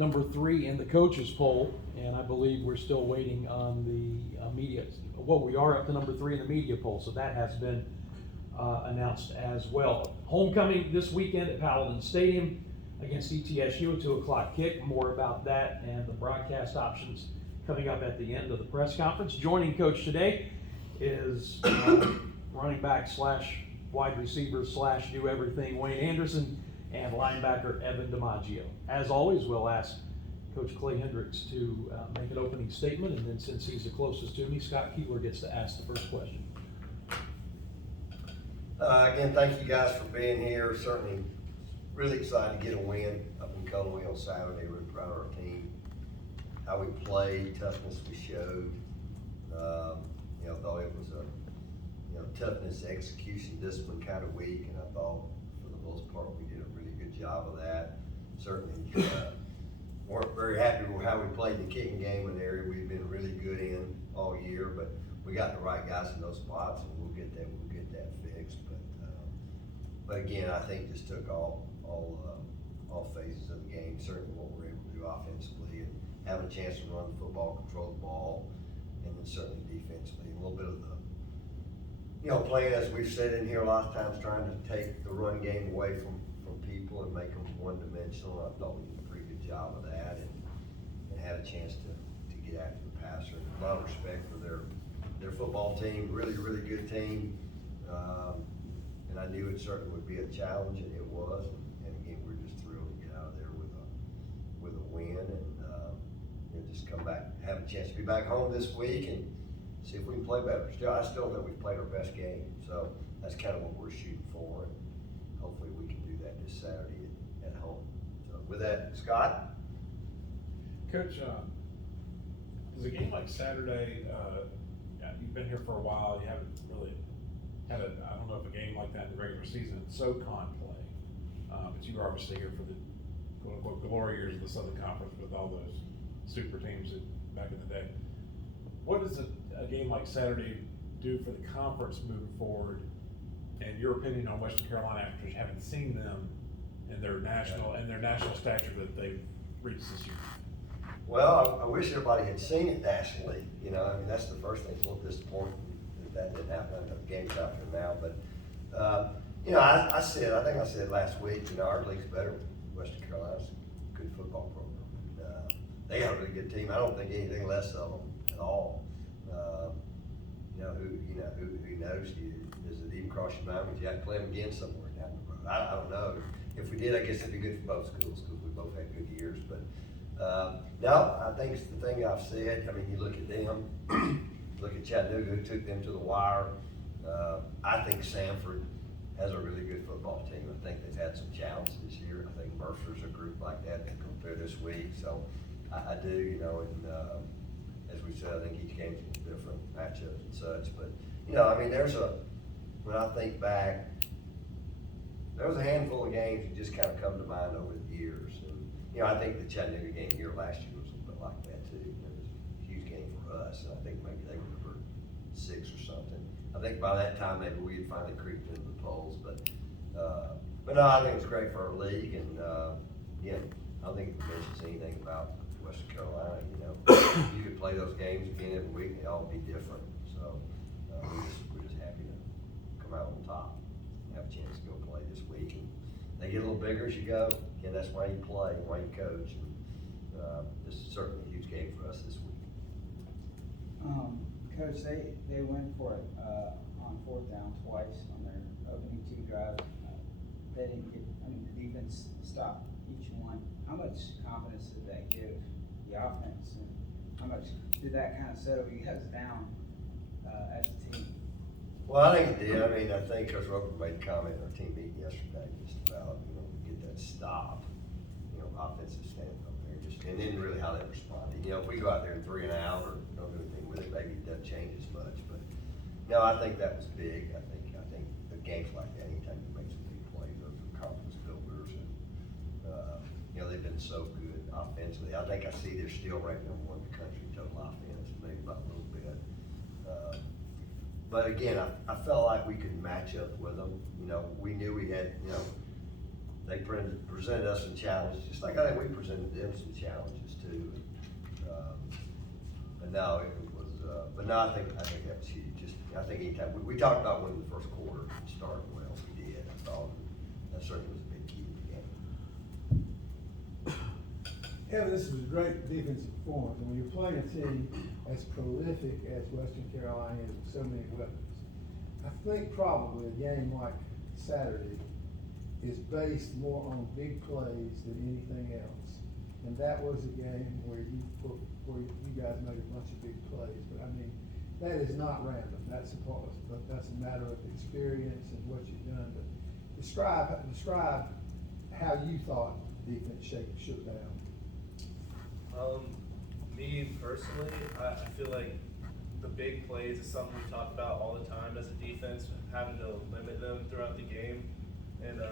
number 3 in the coaches poll, and I believe we're still waiting on the media. Well, we are up to number 3 in the media poll, so that has been announced as well. Homecoming this weekend at Paladins Stadium against ETSU, a 2 o'clock kick. More about that and the broadcast options coming up at the end of the press conference. Joining Coach today is running back slash wide receiver slash do everything Wayne Anderson and linebacker Evan DiMaggio. As always, we'll ask Coach Clay Hendricks to make an opening statement, and then since he's the closest to me, Scott Keeler gets to ask the first question. Again, thank you guys for being here. Certainly really excited to get a win up in Conway on Saturday. Really proud of our team, how we played, toughness we showed. Thought it was a toughness, execution, discipline kind of week, and I thought for the most part we did a really good job of that. Certainly weren't very happy with how we played the kicking game, an area we've been really good in all year, but we got the right guys in those spots, and we'll get that fixed. But again, I think just took all phases of the game. Certainly what we're able to do offensively and have a chance to run the football, control the ball, and then certainly defensively. A little bit of the playing, as we've said in here a lot of times, trying to take the run game away from people and make them one-dimensional. I thought we did a pretty good job of that, and had a chance to get after the passer. And a lot of respect for their football team, really good team. And I knew it certainly would be a challenge, and it was. And again, we're just thrilled to get out of there with a win, and just come back, have a chance to be back home this week and see if we can play better. I still think we've played our best game, so that's kind of what we're shooting for, and hopefully we can do that this Saturday at home. So with that, Scott? Coach, does a game like Saturday, you've been here for a while, you haven't really had I don't know if a game like that in the regular season, SoCon play, but you were obviously here for the quote-unquote glory years of the Southern Conference with all those super teams back in the day. What does a game like Saturday do for the conference moving forward, and your opinion on Western Carolina after having seen them and their national stature that they've reached this year? Well, I wish everybody had seen it nationally. That's the first thing. It's a little disappointing that didn't happen. I know the game's out there now, but I think I said last week, our league's better. Western Carolina's a good football program. They got a really good team. I don't think anything less of them at all. Who knows? Does it even cross your mind? Would you have to play them again somewhere down the road? I don't know. If we did, I guess it'd be good for both schools because we both had good years. But no, I think it's the thing I've said. You look at them, look at Chattanooga, who took them to the wire. I think Sanford has a really good football team. I think they've had some challenges this year. I think Mercer's a group like that that come through this week. So I do, and as we said, I think each game's a little different matchups and such. But when I think back, there was a handful of games that just kind of come to mind over the years. And I think the Chattanooga game here last year was a little bit like that too. It was a huge game for us, and I think maybe they were number 6 or something. I think by that time maybe we had finally creeped into the polls, but no, I think it's great for our league, and again, I don't think it mentions anything about Western Carolina. You could play those games again every week; they all be different. So we're just happy to come out on top, and have a chance to go play this week, and they get a little bigger as you go. Again, that's why you play, why you coach. And, this is certainly a huge game for us this week. Coach, they went for it on 4th down twice on their opening 2 drives. They didn't get, the defense stopped each one. How much confidence did that give the offense, and how much did that kind of settle you guys down as a team? Well, I think it did. I think Coach Roper made a comment in our team meeting yesterday just about, get that stop, offensive stand up there, and then really how they responded. If we go out there and 3 and out or don't do anything with it, maybe it doesn't change as much. But no, I think that was big. I think the games like that, anytime you make some big plays, those are confidence builders, and they've been so good offensively. I think I see they're still ranked number 1 in the country in total offense, maybe about a little bit. But again, I felt like we could match up with them. We knew we had, they presented us some challenges, just like I think we presented them some challenges too. But no, it was, but no, I think that was huge. Just, I think anytime, we talked about winning the first quarter, starting well, we did. I thought that certainly was a big key to the game. Evan, this was a great defensive performance, and when you're playing a team as prolific as Western Carolina is with so many weapons, I think probably a game like Saturday is based more on big plays than anything else. And that was a game where you guys made a bunch of big plays, but I mean, that is not random. That's a matter of experience and what you've done. But describe how you thought defense shook down. Me personally, I feel like the big plays is something we talk about all the time as a defense, having to limit them throughout the game. And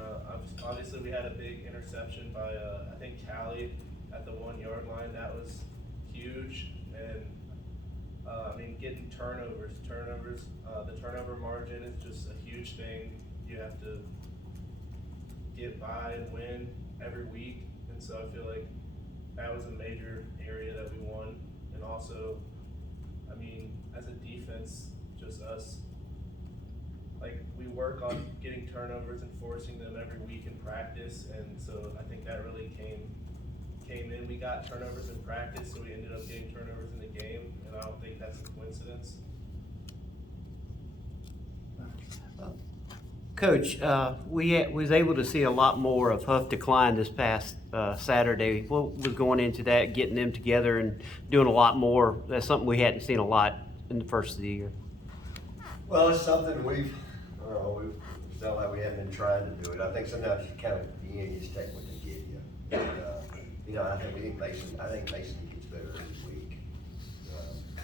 obviously we had a big interception by I think Callie at the 1 yard line. That was huge. And I mean, getting turnovers, the turnover margin is just a huge thing. You have to get by and win every week. And so I feel like that was a major area that we won. And also, I mean, as a defense, just us, like, we work on getting turnovers and forcing them every week in practice, and so I think that really came in. We got turnovers in practice, so we ended up getting turnovers in the game, and I don't think that's a coincidence. Coach, we was able to see a lot more of Huff Decline this past Saturday. What was going into that, getting them together and doing a lot more? That's something we hadn't seen a lot in the first of the year. Well, it's something we felt like we haven't been trying to do it. I think sometimes you kind of, you just take what they give you. And, I think Mason gets better every week.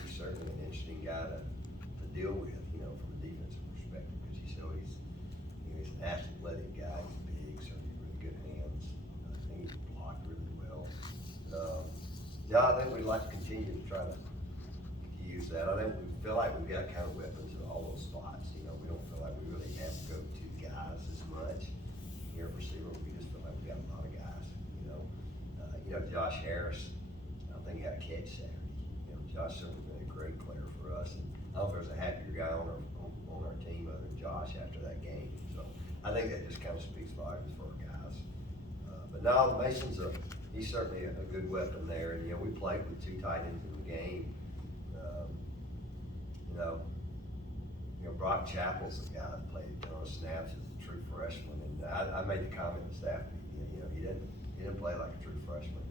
He's certainly an interesting guy to deal with, from a defensive perspective, because he's an athletic guy. He's big, certainly really good hands. I think he can block really well. I think we'd like to continue to try to use that. I think we feel like we've got kind of weapons in all those spots. We don't feel like we really have to go to guys as much. Here at receiver, we just feel like we got a lot of guys. Josh Harris, I think he got a catch Saturday. Josh certainly been a great player for us. And I don't know if there's a happier guy on our team other than Josh after that game. So I think that just kind of speaks volumes for our guys. But no, Mason's he's certainly a good weapon there. And we played with 2 tight ends in the game. Brock Chappell's the guy that played snaps as a true freshman, and I made the comment to staff, he didn't play like a true freshman.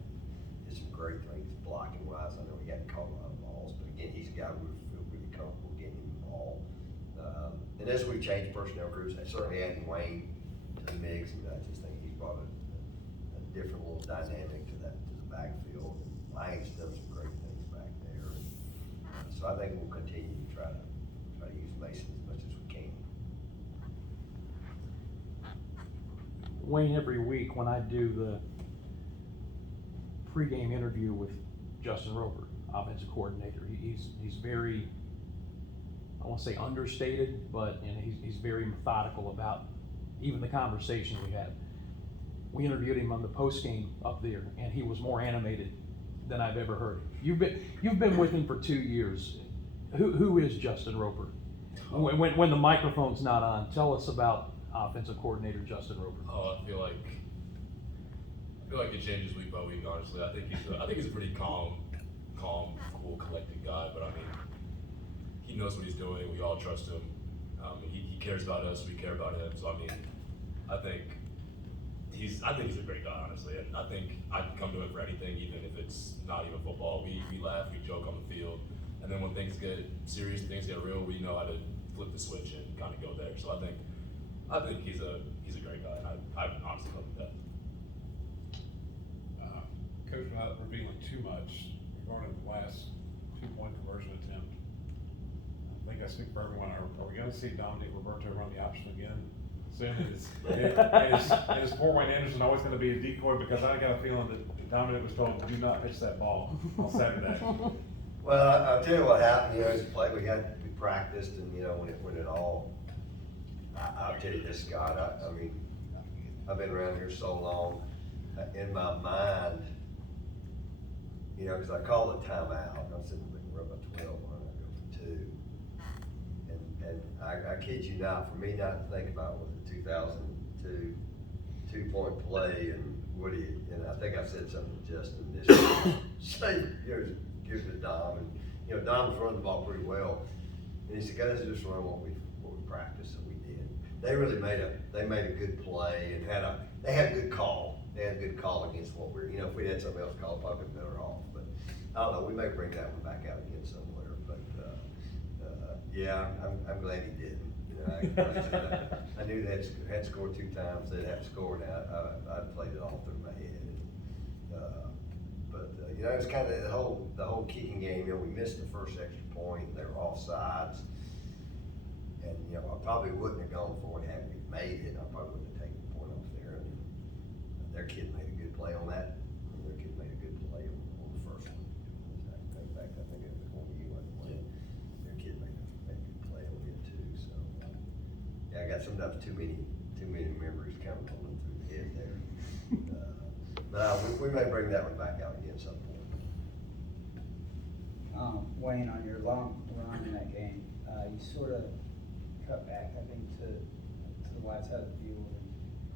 Did some great things blocking wise. I know he hadn't caught a lot of balls, but again, he's a guy we feel really comfortable getting him the ball. And as we've changed personnel groups, I certainly adding Wayne to the mix, and I just think he's brought a different little dynamic to the backfield. And Lang's done some great things back there. So I think we'll continue to try to use Mason as much as we can. Wayne, every week when I do the pregame interview with Justin Roper, offensive coordinator, he's very, I won't say understated, but he's very methodical about even the conversation we had. We interviewed him on the postgame up there, and he was more animated than I've ever heard. You've been with him for 2 years. Who is Justin Roper? When the microphone's not on, tell us about offensive coordinator Justin Roper. Oh, I feel like it changes week by week. Honestly, I think he's a pretty calm, cool, collected guy. But I mean, he knows what he's doing. We all trust him. He cares about us. We care about him. So I mean, I think he's a great guy, honestly. And I think I'd come to him for anything, even if it's not even football. We laugh, we joke on the field, and then when things get serious, things get real, we know how to flip the switch and kind of go there. So I think he's a great guy, and I honestly love that. Coach, without revealing too much, regarding the last 2-point conversion attempt, I think I speak for everyone. Are we going to see Dominic Roberto run the option again soon? Is Fort Wayne Anderson always going to be a decoy? Because I got a feeling that Dominic was told, do not pitch that ball on Saturday. Well, I'll tell you what happened, as a play, we practiced, and when it all, I'll tell you this, Scott, I mean, I've been around here so long, in my mind, you know, cause I call it timeout, I'm sitting there, we're up by 12, why don't I go for 2? And I kid you not, for me not to think about was the 2002 2-point play and and I think I said something to Justin this year, say, you know, give it to Dom, and, you know, Dom's running the ball pretty well. And he said, guys, just run what we practiced, and we did. They really made a good play and they had a good call. They had a good call against what we're, you know, if we had something else called, probably better off. But I don't know, we may bring that one back out again somewhere. But yeah, I'm glad he didn't. You know, I knew they had scored 2 times. They'd have scored. I played it all through my head. But you know, it's kind of the whole kicking game. You know, we missed the first extra point. They were offsides, and you know, I probably wouldn't have gone for it had we made it. I probably wouldn't have taken the point off there. And their kid made a good play on that. Their kid made a good play on the first one. In fact, I think it was one of you. Their kid made a good play on it too. So yeah, I got sometimes too many memories kind of rolling through the head there. But we may bring that one back out again some point. Wayne, on your long run in that game, you sort of cut back, I think, to the wide side of the field.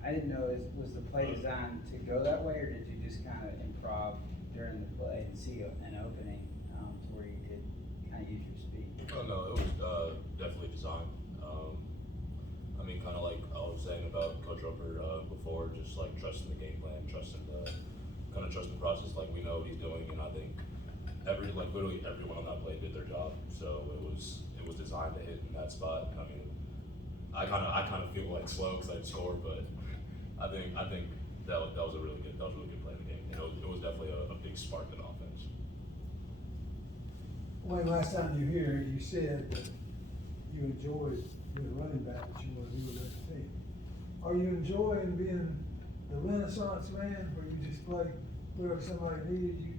I didn't know, was the play designed to go that way, or did you just kind of improv during the play and see an opening to where you could kind of use your speed? Oh no, it was definitely designed. I mean, kind of like I was saying about Coach Roper before, just like trusting the game plan, trusting the process. Like we know what he's doing, and I think literally everyone on that play did their job. So it was designed to hit in that spot. I mean, I kind of feel like slow because I'd score, but I think that was a really good play in the game. It was definitely a big spark in offense. Wayne, last time you were here, you said that you enjoyed being a running back, but you want to be with the team. Are you enjoying being the Renaissance man, where you just play wherever somebody needed you?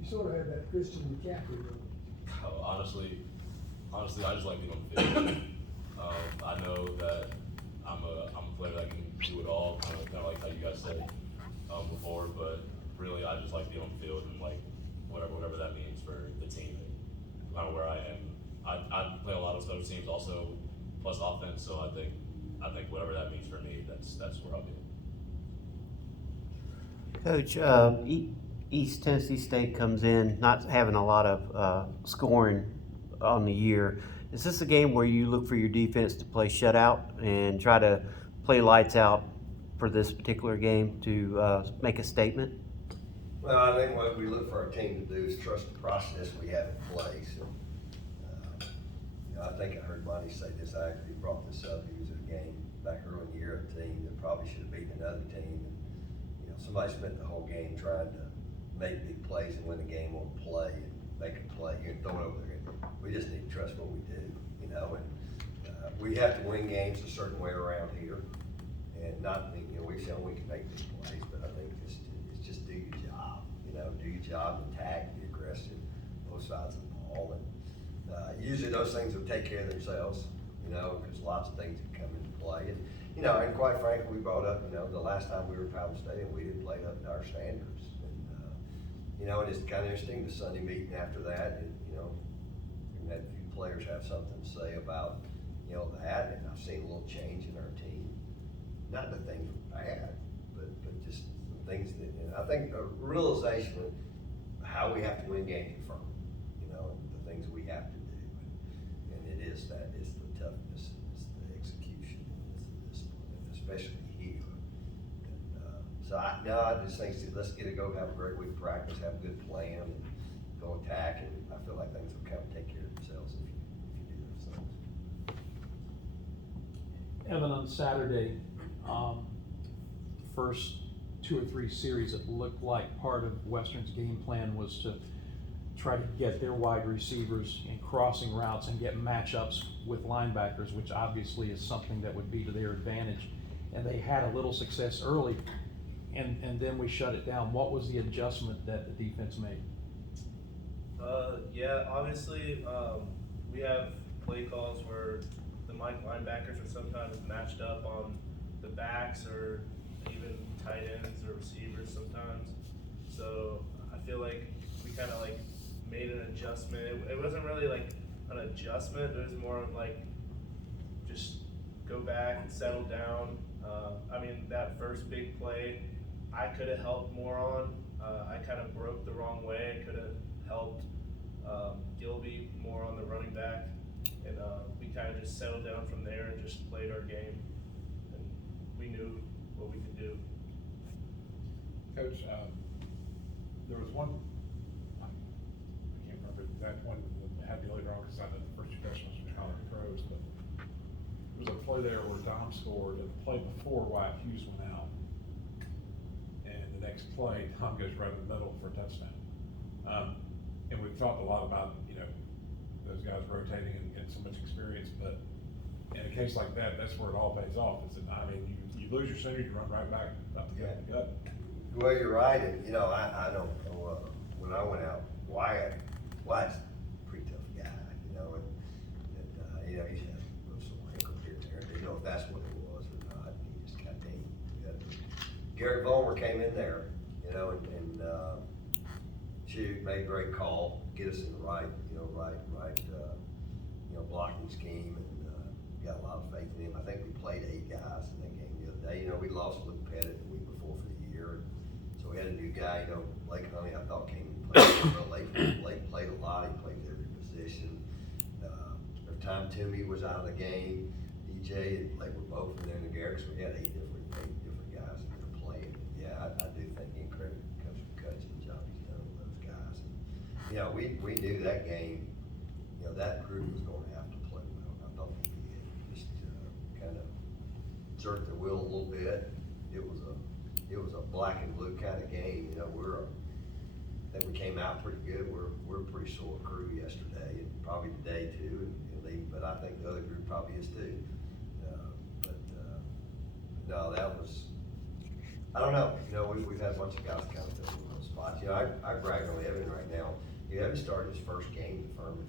You sort of had that Christian McCaffrey look. Oh, honestly, I just like being on the field. I know that I'm a player that can do it all, kind of like how you guys said before. But really, I just like being on the field and like whatever that means for the team and kind of where I am. I play a lot of special teams also, plus offense. So I think whatever that means for me, that's where I'll be. Coach, East Tennessee State comes in not having a lot of scoring on the year. Is this a game where you look for your defense to play shutout and try to play lights out for this particular game to make a statement? Well, I think what we look for our team to do is trust the process we have in place. And, you know, I think I heard Monty say this. I actually brought this up. He was at a game back early in the year, a team that probably should have beaten another team. And, you know, somebody spent the whole game trying to make big plays and win the game on play and make a play and throw it over there. We just need to trust what we do, you know. And we have to win games a certain way around here, and not, you know, we say we can make big plays, but I think it's just do your job, you know, do your job, attack, be aggressive, both sides of the ball, and usually those things will take care of themselves, you know, because lots of things have come into play, and you know, and quite frankly, we brought up, you know, the last time we were at Paladins Stadium, we didn't play up to our standards, and you know, and it's kind of interesting the Sunday meeting after that, and you know, we had a few players have something to say about, you know, that, and I've seen a little change in our team. Not that things were bad, but just some things that, and I think a realization of how we have to win games in Furman, you know, and the things we have to do, and it is that, it's the toughness, it's the execution, it's the discipline, and especially here. And, so I just think, let's get it go, have a great week of practice, have a good plan, and go attack, and I feel like things will kind of take care of themselves if you do those things. Evan, on Saturday, first 2 or 3 series, it looked like part of Western's game plan was to try to get their wide receivers in crossing routes and get matchups with linebackers, which obviously is something that would be to their advantage. And they had a little success early, and then we shut it down. What was the adjustment that the defense made? Yeah, obviously, we have play calls where the linebackers are sometimes matched up on the backs or even tight ends or receivers sometimes. So I feel like we kind of like made an adjustment. It wasn't really like an adjustment. It was more of like just go back and settle down. I mean, that first big play, I could have helped more on. I kind of broke the wrong way. I could have helped Gilby more on the running back, and we kind of just settled down from there and just played our game, and we knew what we could do. Coach, there was one, I can't remember the exact one that had the early wrong, because I know the first two questions were college pros, but there was a play there where Dom scored, and the play before Wyatt Hughes went out. And the next play, Dom goes right in the middle for a touchdown. And we've talked a lot about, you know, those guys rotating and so much experience, but in a case like that, that's where it all pays off, is it? I mean, you lose your center, you run right back up the gut. Well, you're right, and you know, I don't know, when I went out, Wyatt's a pretty tough guy, you know, and you know, he's had a little sore ankle here and there, I didn't know if that's what it was or not, he just got dinged. Garrett Vollmer came in there, you know, and she made a great call, get us in the right, you know, blocking scheme, and got a lot of faith in him. I think we played 8 guys in that game the other day. You know, we lost Luke Pettit the week before for the year, and so we had a new guy, you know, Blake Honey, I thought came and played well. Blake played a lot, he played every position. Every time Toomey was out of the game, DJ and Blake were both in there in the Garrett, so we had 8 different guys in there playing. Yeah, I do think incredible Coach McCutcheon, the job he's done with those guys. And, you know, we knew that game, you know, that group was going to have to play well. I thought they did. Just kind of jerked the wheel a little bit. It was a black and blue kind of game. You know, I think we came out pretty good. We're a pretty sore crew yesterday, and probably today too. But I think the other group probably is too. No, that was. I don't know. You know, we've had a bunch of guys kind of fill in those spots. You know, I brag on Evan right now. Evan started his first game at Furman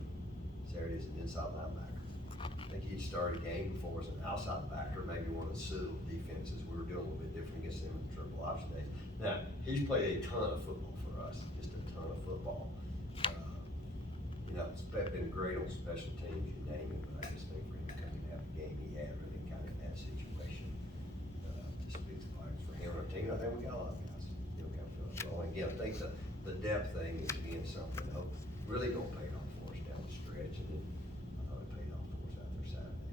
Saturday as an inside linebacker. I think he'd started a game before as an outside backer, maybe one of the Citadel defenses. We were doing a little bit different against them in the triple option days. Now, he's played a ton of football for us, just a ton of football. You know, it's been great on special teams, you name it, but I just think for him to come and have the game he had, really kind of in that situation, just speaks volumes for him and our team. I think we got a lot of guys, you know, kind of feel well. And again, I think the depth thing is being something else, really gonna pay off for us down the stretch, and then it paid off for us out there Saturday.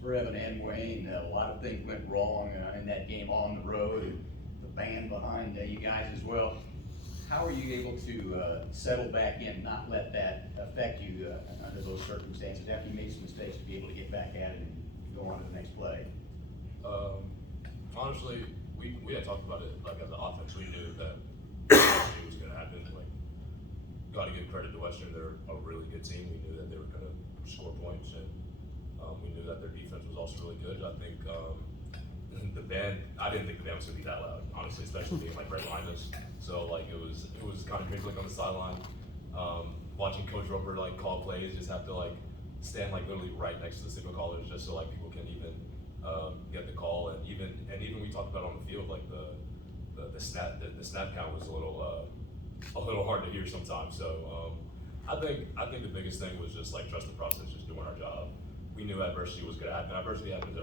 For Evan and Wayne, a lot of things went wrong in that game on the road, and the band behind you guys as well. How are you able to settle back in, not let that affect you under those circumstances, after you made some mistakes, to be able to get back at it and go on to the next play? Honestly, we had talked about it, like, as an offense, we knew that it was gonna happen. Like, gotta give credit to Western, they're a really good team. We knew that they were gonna score points, and we knew that their defense was also really good. I think the band, I didn't think the band was gonna be that loud, honestly, especially being like right behind us. So like it was kind of crazy, like on the sideline, watching Coach Roper like call plays, just have to like stand like literally right next to the signal callers, just so like people can even get the call. And even we talked about on the field, like the snap count was a little hard to hear sometimes. So I think the biggest thing was just like trust the process, just doing our job. We knew adversity was gonna happen. Adversity happens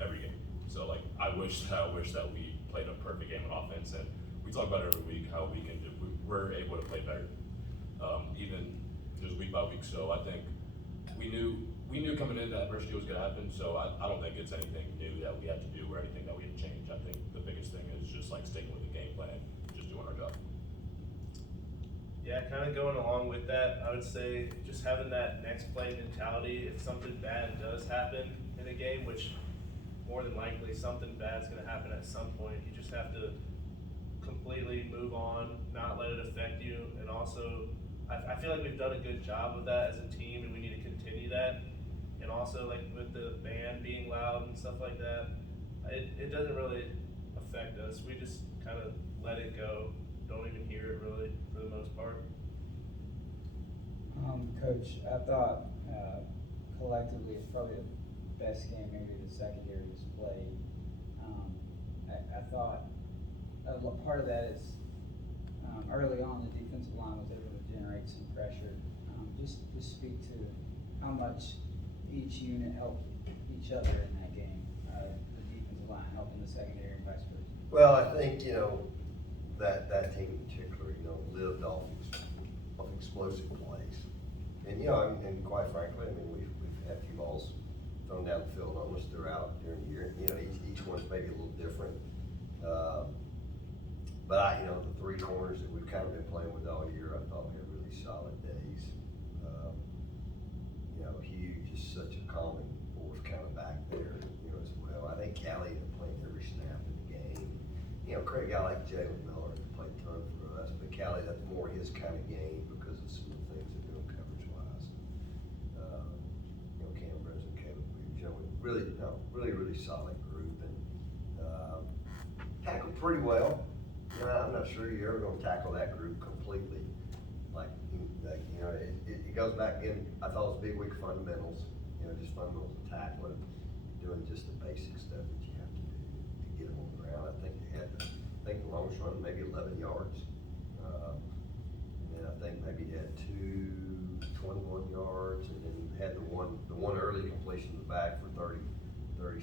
every game. So like I wish that we played a perfect game on offense, and we talk about it every week how we're able to play better, even just week by week. So I think we knew coming in that adversity was gonna happen. So I don't think it's anything new that we had to do or anything that we had to change. I think the biggest thing is just like sticking with the game plan, just doing our job. Yeah, kind of going along with that, I would say just having that next play mentality. If something bad does happen in a game, which more than likely something bad's going to happen at some point, you just have to completely move on, not let it affect you. And also, I feel like we've done a good job of that as a team, and we need to continue that. And also, like with the band being loud and stuff like that, it doesn't really affect us. We just kind of let it go. Don't even hear it really for the most part. Coach, I thought collectively it's probably the best game maybe the secondary's played. I thought, part of that is, early on, the defensive line was able to generate some pressure. Just speak to how much each unit helped each other in that game, the defensive line helping the secondary and vice versa. Well, I think, that team in particular, lived off explosive plays. And, and quite frankly, I mean, we've had a few balls thrown down the field on us throughout during the year. Each one's maybe a little different. But the three corners that we've kind of been playing with all year, I thought had really solid days. Hugh, just such a calming force kind of back there, as well. I think Callie ended up playing every snap in the game. Craig, a guy like Jalen Miller played a ton for us, but Callie, that's more his kind of game because of some of the things they're doing coverage-wise. Cam Brose and Caleb Reeves, really solid group, and tackled pretty well. I'm not sure you're ever gonna tackle that group completely. It goes back in, I thought it was big week fundamentals, just fundamentals of tackling, doing just the basic stuff that you have to do to get them on the ground. I think they had, the longest run, maybe 11 yards. And then I think maybe he had 21 yards, and then had the one early completion in the back for 30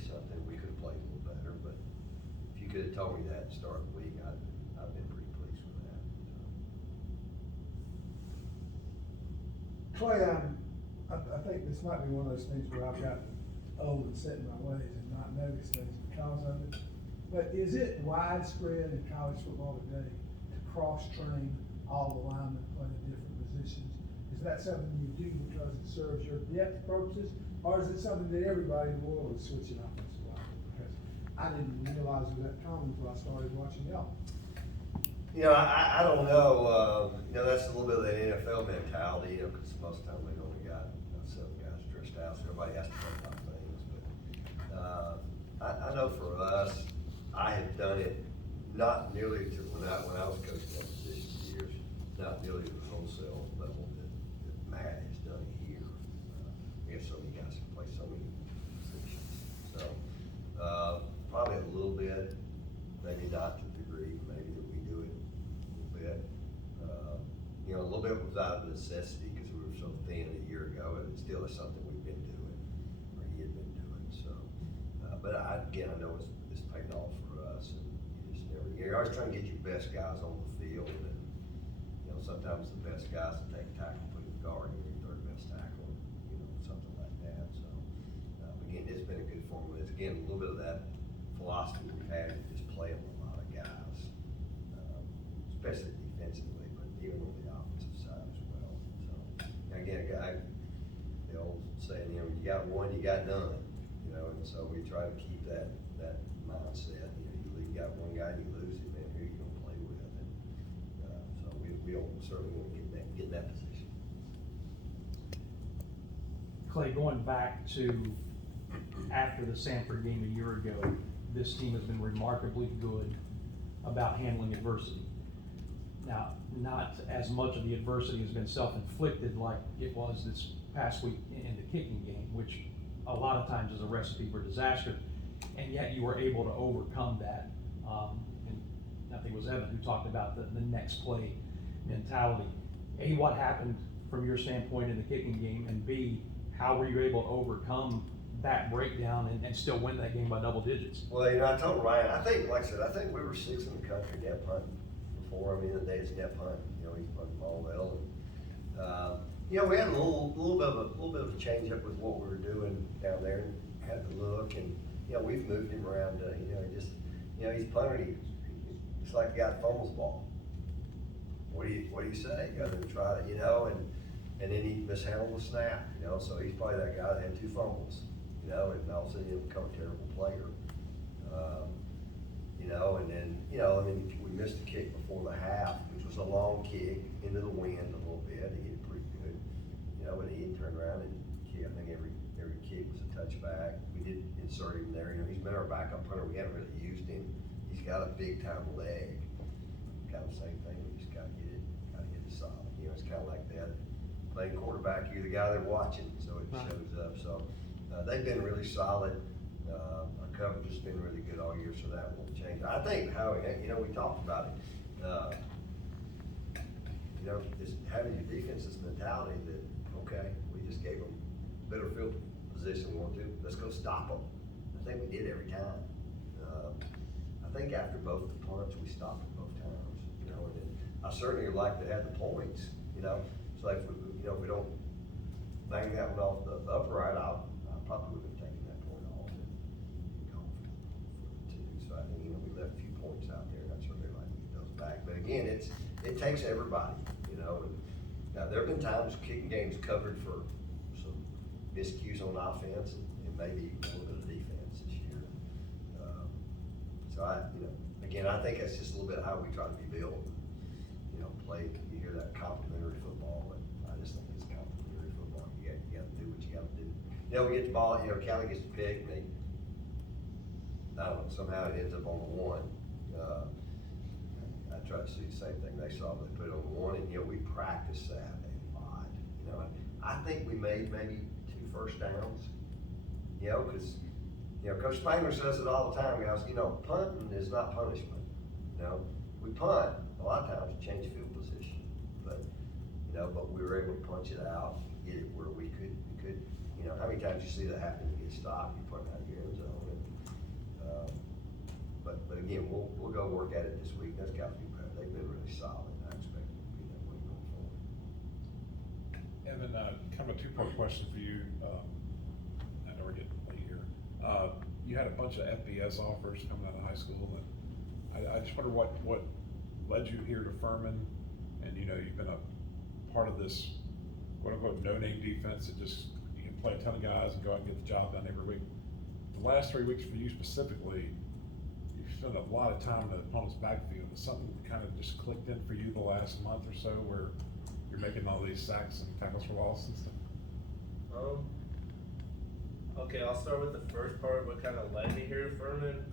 something. We could have played a little better, but if you could have told me that at the start of the week, I've been pretty pleased with that. Clay, I think this might be one of those things where I've gotten old and set in my ways and not noticed things because of it. But is it widespread in college football today to cross-train all the linemen playing different positions? Is that something you do because it serves your depth purposes, or is it something that everybody in the world is switching offensive linemen? Because I didn't realize it was that common until I started watching y'all. I don't know. That's a little bit of the NFL mentality, because most of the time we only got 7 guys dressed out, so everybody has to play a lot of things. But I know for us, I have done it not nearly to when I was coaching that position for years, not nearly to the wholesale level that Matt has done it here. We have so many guys who play so many positions. So probably a little bit, maybe not to the degree maybe that we do it a little bit. A little bit was out of necessity because we were so thin a year ago, and it still is something we've been doing, or he had been doing. So, but I know it's paid off for us, and you're always trying to get your best guys on the field, and sometimes the best guys will take tackle, put in guard, and your third best tackle, something like that. So, again, it's been a good formula. It's again a little bit of that philosophy we've had, just playing with a lot of guys, especially defensively, but even on the offensive side as well. So, again, the old saying, you got one, you got none, and so we try to keep that mindset. You got one guy, you lose him, man, who you gonna play with? And so we don't certainly want to get in that position. Clay, going back to after the Sanford game a year ago, this team has been remarkably good about handling adversity. Now, not as much of the adversity has been self-inflicted like it was this past week in the kicking game, which a lot of times is a recipe for disaster, and yet you were able to overcome that. And I think it was Evan who talked about the next play mentality. A, what happened from your standpoint in the kicking game, and B, how were you able to overcome that breakdown and still win that game by double digits? Well, I told Ryan, I think we were 6th in the country net punting before. The days net punting, he's punting the ball well, and we had a little bit of a change up with what we were doing down there, and had to look, and we've moved him around. He's punting. It's like the guy that fumbles the ball. What do you say? Other than try to, and then he mishandled the snap. So he's probably that guy that had 2 fumbles. And all of a sudden he'll become a terrible player. And then we missed the kick before the half, which was a long kick into the wind a little bit. He hit it pretty good. But he turned around and kick. I think every kick was a touchback. We did insert him there. He's been our backup punter. We haven't really used him. He's got a big time leg. Kind of the same thing. We just gotta get it solid. It's kind of like that. Playing quarterback, you're the guy they're watching, so it shows up. So they've been really solid. Our coverage has been really good all year, so that won't change. I think how, we talked about it, is having your defense's mentality that, okay, we just gave them better field position we want to, let's go stop them. I think we did every time. I think after both the punts, we stopped them both times, and then I certainly like to have the points, so if we don't bang that one off the upright, I probably would have taken that point off and gone for the two. So I think, we left a few points out there, and I'd certainly like to get those back. But again, it takes everybody, and now there have been times kicking games covered for some miscues on offense and maybe a little bit of defense this year. So again, I think that's just a little bit how we try to be built. Play, you hear that complimentary football, and I just think it's complimentary football. You got to do what you got to do. We get the ball, Cali gets to pick, and I don't know, somehow it ends up on the one. I try to see the same thing they saw, but they put it on the one, and we practice that a lot. I think we made maybe 2 first downs, because Coach Spangler says it all the time, guys. Punting is not punishment. We punt a lot of times, change field position, but we were able to punch it out, get it where we could. How many times you see that happen? You get stopped, you punt out of your end zone. But again, we'll go work at it this week. Those guys they've been really solid. I expect them to be that way going forward. And then kind of a two-part question for you. I know we're getting late here. You had a bunch of FBS offers coming out of high school, and I just wonder what led you here to Furman, and you've been a part of this quote-unquote no-name defense that just you can play a ton of guys and go out and get the job done every week. The last 3 weeks for you specifically, you've spent a lot of time in the opponent's backfield. Is something that kind of just clicked in for you the last month or so, where you're making all these sacks and tackles for loss and stuff? Okay, I'll start with the first part. What kind of led me here to Furman?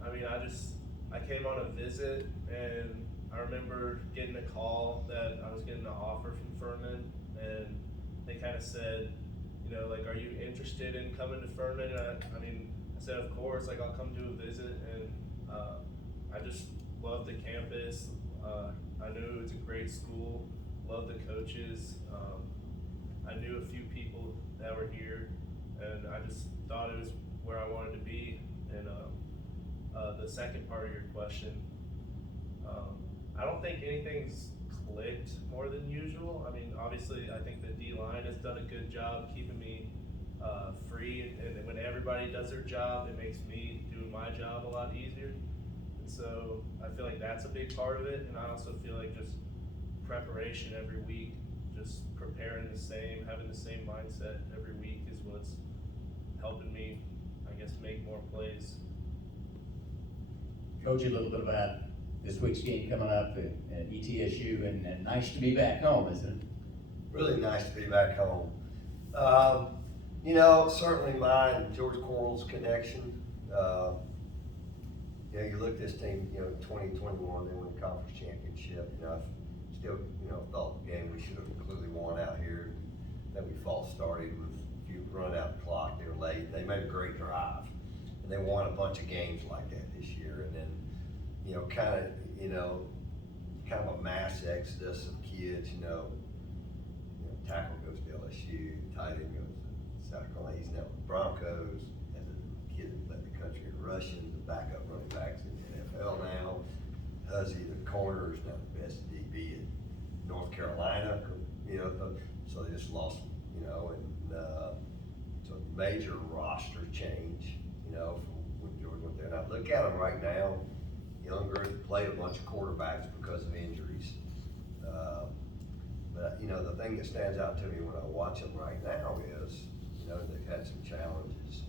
I came on a visit, and I remember getting a call that I was getting an offer from Furman, and they kind of said, are you interested in coming to Furman? And I said, of course, I'll come do a visit, and I just love the campus. I knew it's a great school, love the coaches. I knew a few people that were here, and I just thought it was where I wanted to be. And the second part of your question, I don't think anything's clicked more than usual. Obviously, I think the D-line has done a good job keeping me free, and when everybody does their job, it makes me doing my job a lot easier. And so I feel like that's a big part of it, and I also feel like just preparation every week, just preparing having the same mindset every week is what's helping me, I guess, make more plays. Coach, a little bit about this week's game coming up at ETSU, and nice to be back home, isn't it? Really nice to be back home. Certainly mine and George Coral's connection. You look at this team, 2021, they won the conference championship. I still, thought the game we should have completely won out here. That we false started with a few run out the clock. They were late. They made a great drive, and they won a bunch of games like that this year. And then, kind of a mass exodus of kids. Tackle goes to LSU, tight end goes to South Carolina. He's now with the Broncos, and the kid that led the country in rushing, the backup running backs in the NFL now. Huzzy, the corner, is now the best DB in North Carolina. So they just lost, so major roster change, from when George went there. And I look at them right now, younger, played a bunch of quarterbacks because of injuries. But the thing that stands out to me when I watch them right now is, they've had some challenges,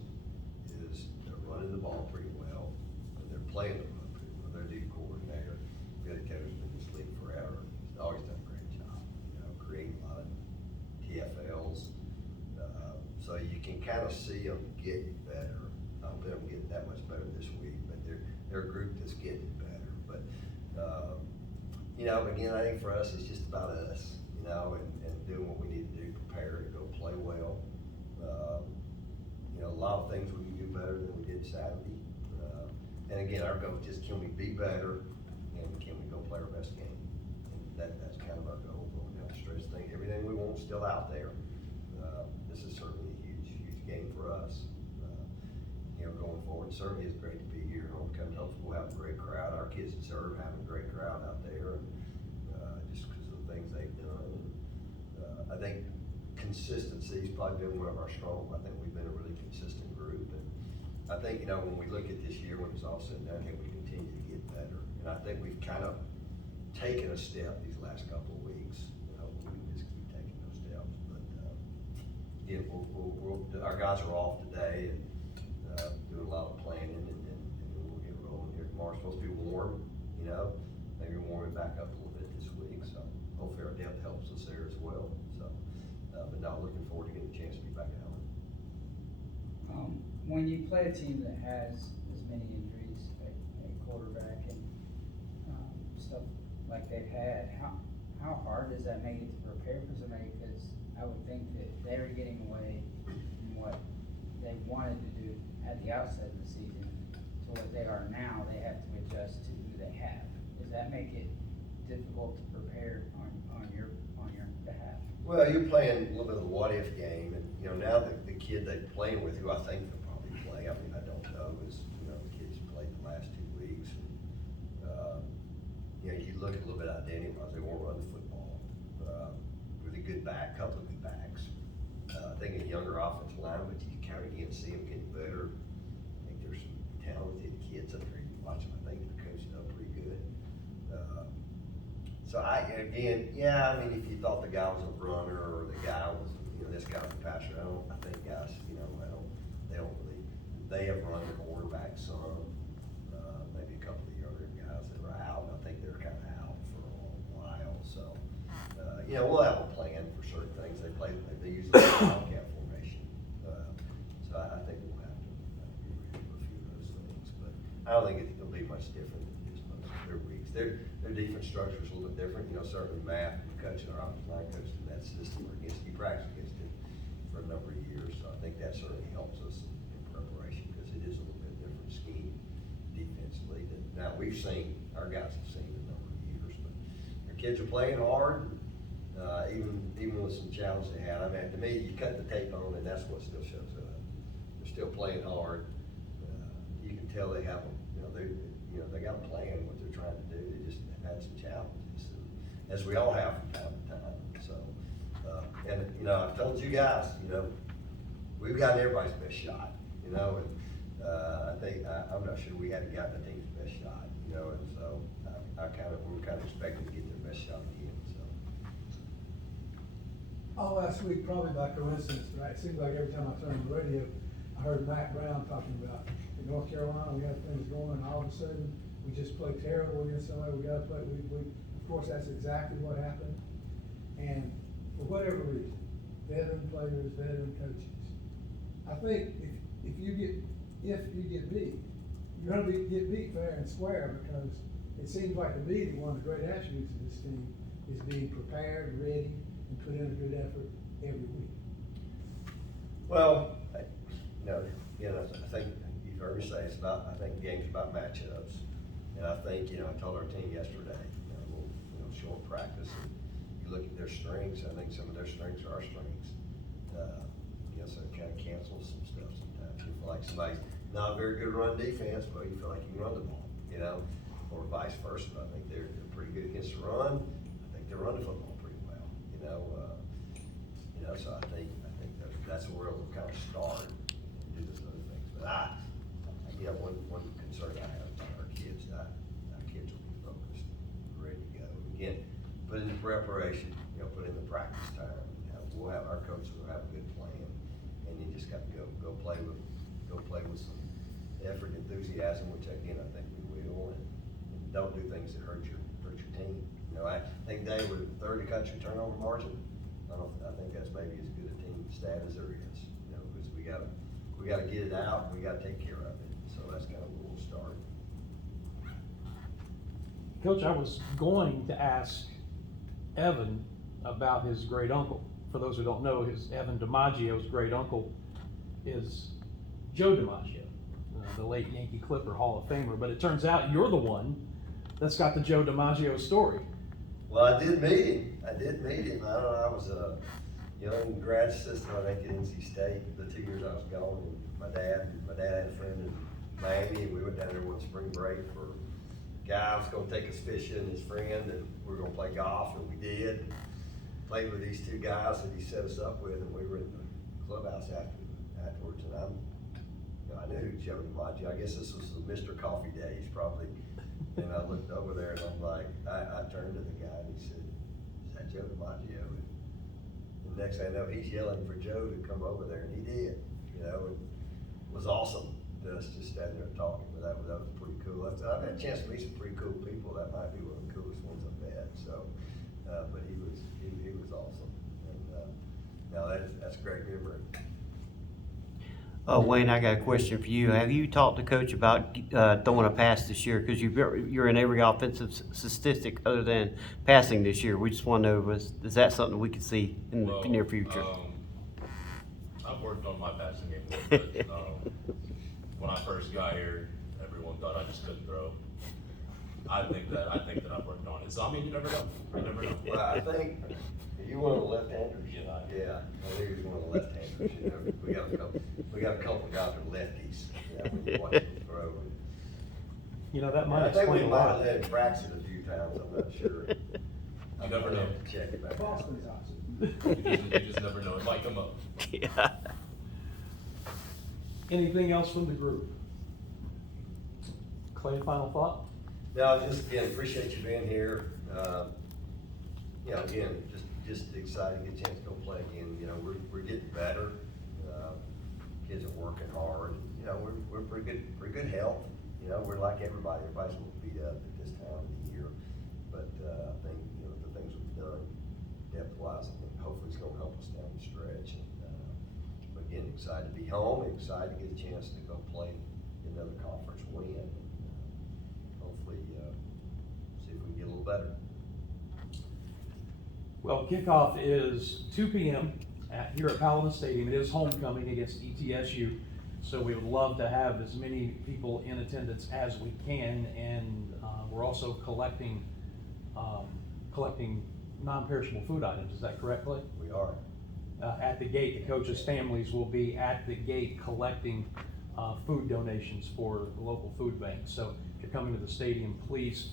is they're running the ball pretty well, and they're playing the run pretty well. Their D coordinator, Billy Taylor's been in this league forever. He's always done a great job, creating a lot of TFLs. So you can kind of see them getting better. I don't think they'll get that much better this week, but they're a group that's getting better. But, again, I think for us, it's just about us, and doing what we need to do, prepare to go play well. a lot of things we can do better than we did Saturday. And again, our goal is just, can we be better, and can we go play our best game? And that's kind of our goal. We don't have to stress things, everything we want is still out there. This is certainly a huge, huge game for us. Going forward, certainly it's great to be here. Homecoming, hopefully we'll have a great crowd. Our kids at Serve having a great crowd out there, and just because of the things they've done. And I think consistency has probably been one of our strong. I think we've been a really consistent group, and I think when we look at this year, when it's all said and done, we continue to get better. And I think we've kind of taken a step these last couple of weeks. We can just keep taking those steps. But yeah, our guys are off today and doing a lot of planning, and we'll get rolling here tomorrow. It's supposed to be warm, maybe warming back up a little bit this week. So hopefully our depth helps us there as well. So, but now looking forward to getting a chance to be back at home. When you play a team that has as many injuries at quarterback and stuff like they've had, how hard does that make it to prepare for somebody? Because I would think that they're getting away from what they wanted to do at the outset of the season to what they are now. They have to adjust to who they have. Does that make it difficult to prepare on your behalf? Well, you're playing a little bit of the what if game, and now the kid they're playing with, who I think they'll probably play, I mean, I don't know, is the kids played the last 2 weeks. And, you look at a little bit of identity wise, they won't run the football. Really good couple of good backs. I think a younger offensive line, but you kind of can't see them getting better. I think there's some talented kids up there. You watch them, I think the coach is pretty good. So if you thought the guy was a runner or the guy was, this guy was a passer, I think guys, they have run the quarterback some. Maybe a couple of the other guys that were out. I think they're kind of out for a while. So, we'll have a plan for certain things. They use the wildcat formation. So I think we'll have to get ready for a few of those things. But I don't think it'll be much different than just most of their weeks. Their defense structure is a little bit different. Certainly Matt, coaching our offensive line coach in that system, you practice against it for a number of years. So I think that certainly helps us in preparation, because it is a little bit different scheme defensively. Now we've seen, our guys have seen a number of years, but our kids are playing hard. Even with some challenges they had. I mean, to me, you cut the tape on, and that's what still shows up. They're still playing hard. You can tell they have they got a plan what they're trying to do. They just have had some challenges, as we all have from time to time. So, I've told you guys, we've gotten everybody's best shot. And I think I'm not sure we hadn't gotten the team's best shot. And so we're kind of expecting to get their best shot again. So. All last week, probably by coincidence, but it seems like every time I turn on the radio, I heard Matt Brown talking about in North Carolina, we had things going, and all of a sudden, we just played terrible against somebody. We got to play. Of course, that's exactly what happened. And for whatever reason, veteran players, veteran coaches, I think if you get beat, you're going to get beat fair and square, because it seems like to me that one of the great attributes of this team is being prepared, ready, and put in a good effort every week. Well, I think you've heard me say I think the game's about matchups. And I think, I told our team yesterday, we'll show them practice, and you look at their strengths. I think some of their strengths are our strengths. So it kind of cancels some stuff sometimes. You feel like somebody's not a very good run defense, but you feel like you can run the ball, or vice versa. I think they're pretty good against the run. I think they run the football pretty well, so I think that's where we'll kind of start and do those other things. But one concern I have about our kids, our kids will be focused, ready to go. Again, put in the preparation, put in the practice time. We'll have our coaches will have a good plan, and you just got to go play with some effort, enthusiasm, which again I think we will, and don't do things that hurt your team. I think they were third in country turnover margin. I think that's maybe as good a team stat as there is, because we gotta get it out, and we gotta take care of it. So that's kind of where we'll start. Coach, I was going to ask Evan about his great uncle. For those who don't know, Evan DiMaggio's great uncle is Joe DiMaggio, the late Yankee Clipper Hall of Famer. But it turns out you're the one that's got the Joe DiMaggio story. Well, I did meet him. I don't know, I was a young grad assistant, I think, at NC State, the 2 years I was gone. And my dad had a friend in Miami, and we went down there one spring break for a guy was gonna take us fishing, his friend, and we were gonna play golf, and we did. Played with these two guys that he set us up with, and we were in the clubhouse afterwards, and I knew Joe DiMaggio. I guess this was the Mr. Coffee days, probably. And I looked over there, and I'm like, I turned to the guy, and he said, "Is that Joe DiMaggio?" And the next thing I know, he's yelling for Joe to come over there, and he did. It was awesome to us just standing there talking. But that was pretty cool. I've had a chance to meet some pretty cool people. That might be one of the coolest ones I've met. So, but he was awesome. And no, that's a great memory. Wayne, I got a question for you. Have you talked to Coach about throwing a pass this year? Because you're in every offensive statistic other than passing this year. We just want to know, is that something we could see in the near future? I've worked on my passing game a little bit. When I first got here, everyone thought I just couldn't throw. I think that I've worked on it. So I mean, you never know. You never know. Well, I think you one of the left-handers. Yeah. I think he's one of the left-handers. We got a couple of guys that are lefties. When you watch them throw. That might I think we explain a might lot. have had practice a few times. I'm not sure. You never know. Check it back. Boston's awesome. You just never know. It might come up. Yeah. Anything else from the group? Clay, final thought? No, just again, appreciate you being here. Again, just excited to get a chance to go play again. We're getting better. Kids are working hard. We're pretty good health. We're like everybody. Everybody's a little beat up at this time of the year. But I think, the things we've done depth-wise, I think hopefully it's gonna help us down the stretch. But again, excited to be home, excited to get a chance to go play another conference win. And hopefully, see if we can get a little better. Well, kickoff is 2 p.m. Here at Paladins Stadium. It is homecoming against ETSU, so we would love to have as many people in attendance as we can, and we're also collecting non-perishable food items. Is that correct, Clay? We are. At the gate, the coaches' families will be at the gate collecting food donations for the local food bank. So if you're coming to the stadium, please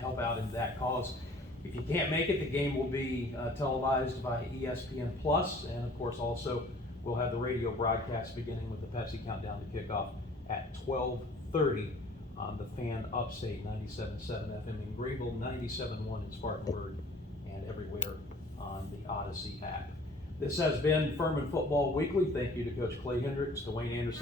help out in that cause. If you can't make it, the game will be televised by ESPN Plus, and of course also we'll have the radio broadcast beginning with the Pepsi countdown to kickoff at 12:30 on the Fan Upstate 97.7 FM in Greenville, 97.1 in Spartanburg, and everywhere on the Odyssey app. This has been Furman Football Weekly. Thank you to Coach Clay Hendricks, to Wayne Anderson,